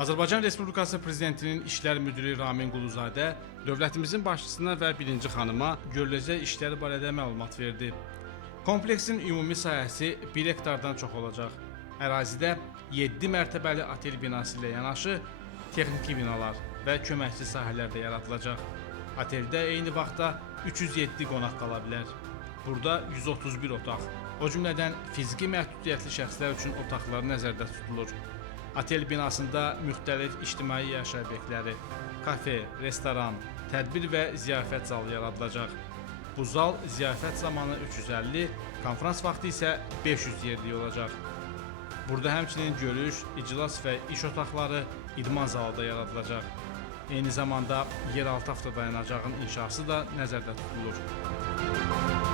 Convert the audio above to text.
Azərbaycan Respublikası Prezidentinin İşlər Müdiri Ramin Quluzadə dövlətimizin başçısına və birinci xanıma görüləcək işləri barədə məlumat verdi. Kompleksin ümumi sahəsi 1 hektardan çox olacaq. Ərazidə 7 mərtəbəli otel binası ilə yanaşı texniki binalar və köməkçi sahələr də yaradılacaq. Oteldə eyni vaxtda 307 qonaq qala bilər. Burada 131 otaq, o cümlədən fiziki məhdudiyyətli şəxslər üçün otaqlar nəzərdə tutulur. Otel binasında müxtəlif ictimai yaşayış obyektləri, kafe, restoran, tədbir və ziyafət zalı yaradılacaq. Bu zal ziyafət zamanı 350, konfrans vaxtı isə 500 yerlik olacaq. Burada həmçinin görüş, iclas və iş otaqları, idman zalı da yaradılacaq. Eyni zamanda yeraltı avtodayanacağın inşası da nəzərdə tutulur.